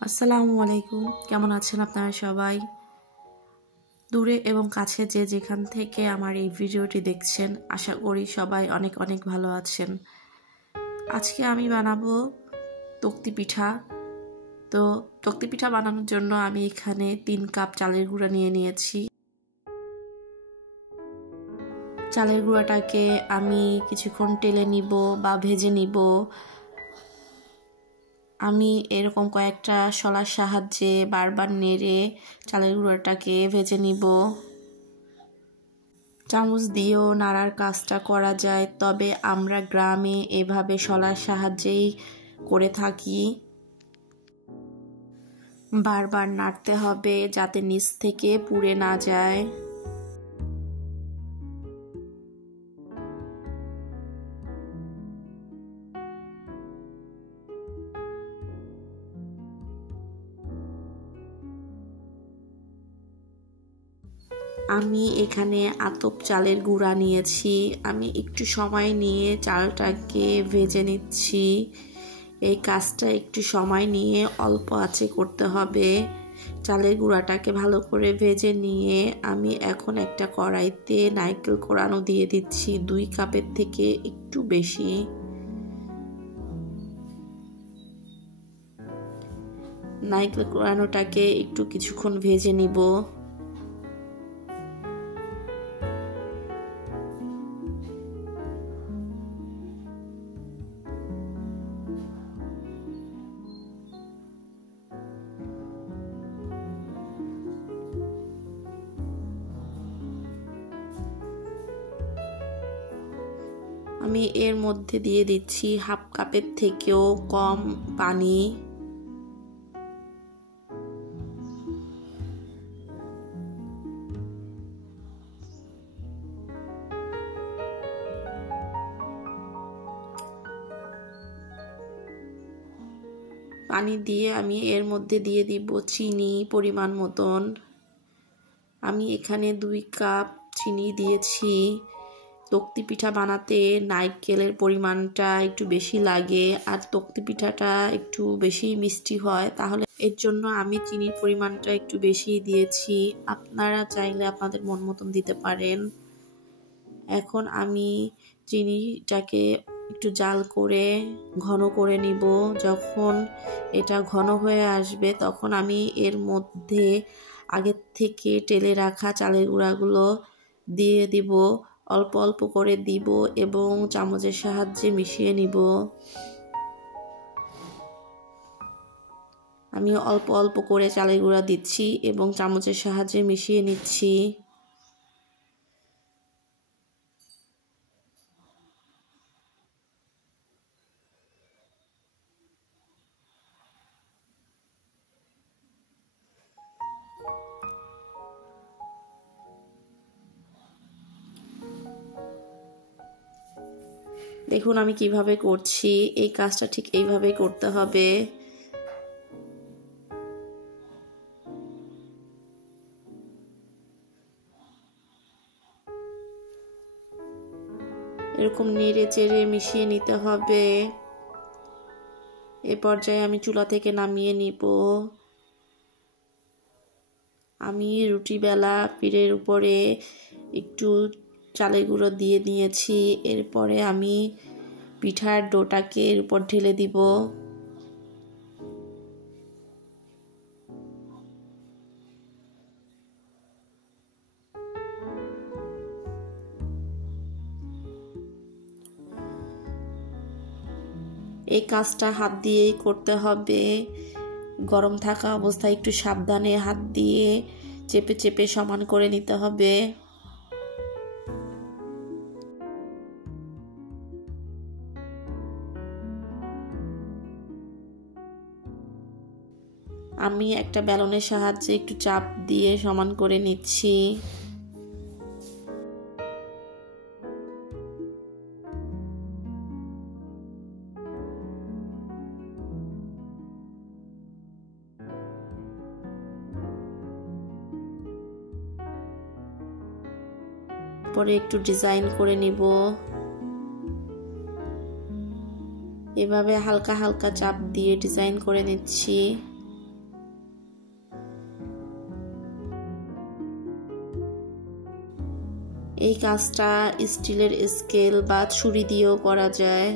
আসসালামু আলাইকুম। কেমন আছেন আপনারা সবাই? দূরে এবং কাছে যে যেখান থেকে আমার এই ভিডিওটি দেখছেন, আশা করি সবাই অনেক অনেক ভালো আছেন। আজকে আমি বানাবো তক্তি পিঠা। তো তক্তি পিঠা বানানোর জন্য আমি এখানে 3 কাপ চালের গুঁড়া নিয়ে নিয়েছি। চালের গুঁড়াটাকে আমি কিছুক্ষণ টেলে নিব বা ভেজে নিব। আমি এরকম কয়েকটা শলার সাহায্যে বারবার নেড়ে চালের গুঁড়াটাকে ভেজে নিব। চামচ দিয়েও নাড়ার কাজটা করা যায়, তবে আমরা গ্রামে এভাবে শলার সাহায্যেই করে থাকি। বারবার নাড়তে হবে যাতে নিচ থেকে পুড়ে না যায়। আমি এখানে আতপ চালের গুঁড়া নিয়েছি। আমি একটু সময় নিয়ে চালটাকে ভেজে নিচ্ছি। এই কাজটা একটু সময় নিয়ে অল্প আঁচে করতে হবে। চালের গুঁড়াটাকে ভালো করে ভেজে নিয়ে আমি এখন একটা কড়াইতে নারকেল কোড়ানো দিয়ে দিচ্ছি 2 কাপের থেকে একটু বেশি। নারকেল কোড়ানোটাকে একটু কিছুক্ষণ ভেজে নিব। আমি এর মধ্যে দিয়ে দিচ্ছি 1/2 কাপের থেকেও কম পানি। পানি দিয়ে আমি এর মধ্যে দিয়ে দিব চিনি পরিমাণ মতন। আমি এখানে 2 কাপ চিনি দিয়েছি। তক্তি পিঠা বানাতে নারকেলের পরিমাণটা একটু বেশি লাগে, আর তক্তি পিঠাটা একটু বেশি মিষ্টি হয়, তাহলে এর জন্য আমি চিনির পরিমাণটা একটু বেশি দিয়েছি। আপনারা চাইলে আপনাদের মন মতন দিতে পারেন। এখন আমি চিনিটাকে একটু জাল করে ঘন করে নিব। যখন এটা ঘন হয়ে আসবে তখন আমি এর মধ্যে আগের থেকে টেলে রাখা চালের গুঁড়াগুলো দিয়ে দিব। অল্প অল্প করে দিব এবং চামচের সাহায্যে মিশিয়ে নিব। আমি অল্প অল্প করে চালের গুঁড়া দিচ্ছি এবং চামচের সাহায্যে মিশিয়ে নিচ্ছি। দেখুন আমি কিভাবে করছি। এই কাজটা ঠিক এইভাবে করতে হবে। এরকম নেড়ে চেড়ে মিশিয়ে নিতে হবে। এ পর্যায়ে আমি চুলা থেকে নামিয়ে নিব। আমি রুটি বেলা পিঠের উপরে একটু চালের গুঁড়ো দিয়ে নিয়েছি। এরপরে আমি পিঠার ডোটাকে এর উপর ঢেলে দিব। এই কাজটা হাত দিয়েই করতে হবে। গরম থাকা অবস্থায় একটু সাবধানে হাত দিয়ে চেপে চেপে সমান করে নিতে হবে। আমি একটা বেলনের সাহায্যে একটু চাপ দিয়ে সমান করে নিচ্ছি। পরে একটু ডিজাইন করে নিব। এভাবে হালকা হালকা চাপ দিয়ে ডিজাইন করে নিচ্ছি। এই কাজটা স্টিলের স্কেল বা ছুরি দিয়েও করা যায়।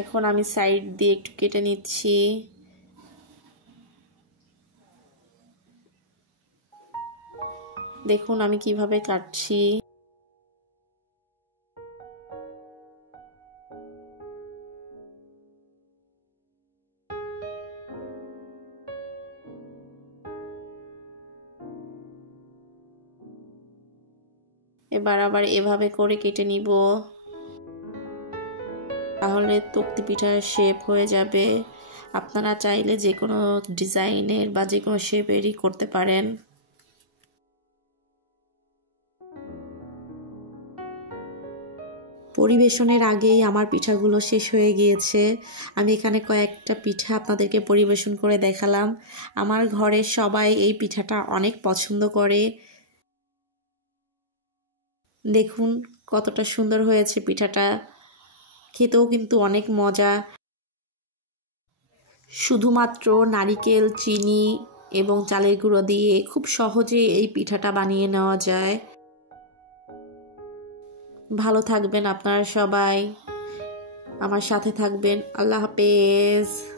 এখন আমি সাইড দিয়ে একটু কেটে নিচ্ছি। দেখুন আমি কিভাবে কাটছি। এবার আবার এভাবে করে কেটে নিব, তাহলে তক্তি পিঠার শেপ হয়ে যাবে। আপনারা চাইলে যে কোনো ডিজাইনের বা যে কোনো শেপেরই করতে পারেন। পরিবেশনের আগেই আমার পিঠাগুলো শেষ হয়ে গিয়েছে। আমি এখানে কয়েকটা পিঠা আপনাদেরকে পরিবেশন করে দেখালাম। আমার ঘরের সবাই এই পিঠাটা অনেক পছন্দ করে। দেখুন কতটা সুন্দর হয়েছে পিঠাটা, খেতেও কিন্তু অনেক মজা। শুধুমাত্র নারিকেল, চিনি এবং চালের গুঁড়ো দিয়ে খুব সহজে এই পিঠাটা বানিয়ে নেওয়া যায়। ভালো থাকবেন আপনারা সবাই, আমার সাথে থাকবেন। আল্লাহ হাফেজ।